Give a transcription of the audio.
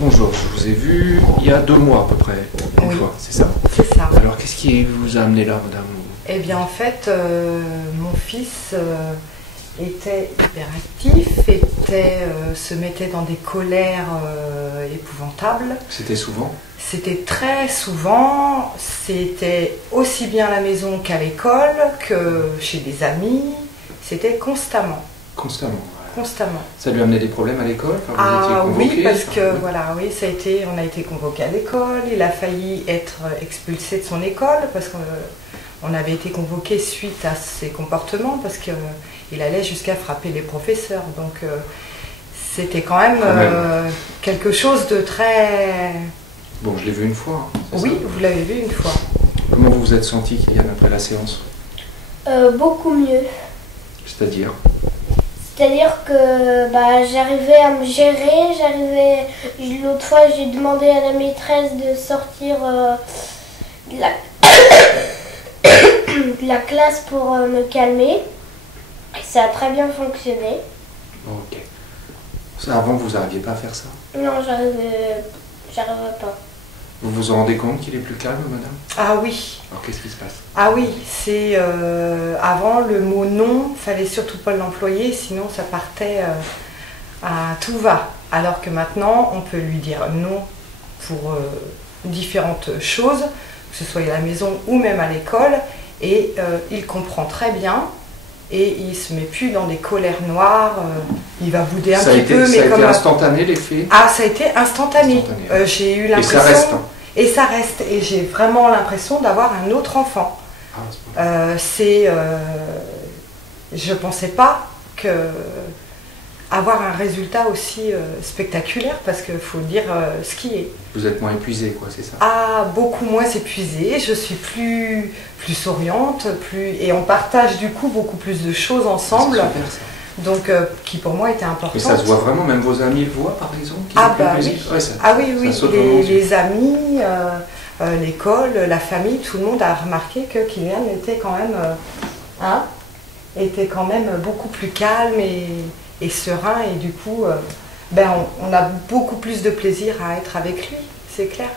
bonjour, je vous ai vu il y a 2 mois à peu près, une Oui. fois, c'est ça? C'est ça. Alors qu'est-ce qui vous a amené là, madame? Eh bien, en fait, mon fils était hyperactif, se mettait dans des colères épouvantables. C'était souvent? C'était très souvent, c'était aussi bien à la maison qu'à l'école, que chez des amis, c'était constamment. Constamment? Constamment. Ça lui amenait des problèmes à l'école? Enfin, vous étiez Ah convoqué, oui, parce enfin, que oui. voilà, oui, on a été convoqué à l'école, il a failli être expulsé de son école parce qu'on avait été convoqué suite à ses comportements parce qu'il allait jusqu'à frapper les professeurs. Donc c'était quand même quelque chose de très... Bon, je l'ai vu une fois, hein, c'est Oui, ça? vous l'avez vu une fois. Comment vous vous êtes senti, Kylian, après la séance? Beaucoup mieux. C'est-à-dire? C'est-à-dire que j'arrivais à me gérer, l'autre fois j'ai demandé à la maîtresse de sortir de la classe pour me calmer. Et ça a très bien fonctionné. Ok. Ça, avant, vous n'arriviez pas à faire ça? Non, j'arrivais pas. Vous vous en rendez compte qu'il est plus calme, madame? Ah oui. Alors qu'est-ce qui se passe? Ah oui, c'est avant le mot non, fallait surtout pas l'employer, sinon ça partait à tout va. Alors que maintenant, on peut lui dire non pour différentes choses, que ce soit à la maison ou même à l'école, et il comprend très bien. Et il se met plus dans des colères noires, il va bouder un petit peu, mais ça a comme été instantané, l'effet? Ah, ça a été instantané. Instantané. J'ai eu Et ça l'impression. reste, hein. Et ça reste. Et j'ai vraiment l'impression d'avoir un autre enfant. Ah, c'est pas vrai. Je pensais pas que avoir un résultat aussi spectaculaire, parce qu'il faut dire ce qui est. Vous êtes moins épuisé, quoi, c'est ça? Ah, beaucoup moins épuisée, je suis plus souriante, et on partage du coup beaucoup plus de choses ensemble, C'est super, ça. donc qui pour moi était importante. Mais ça se voit vraiment, même vos amis le voient, par exemple? Qu'ils Ah ont plus bah plaisir? oui, Ouais, ça, ah oui, oui, ça saute vraiment aux yeux. les amis, l'école, la famille, tout le monde a remarqué que Kylian était quand même beaucoup plus calme et serein, et du coup on a beaucoup plus de plaisir à être avec lui, c'est clair.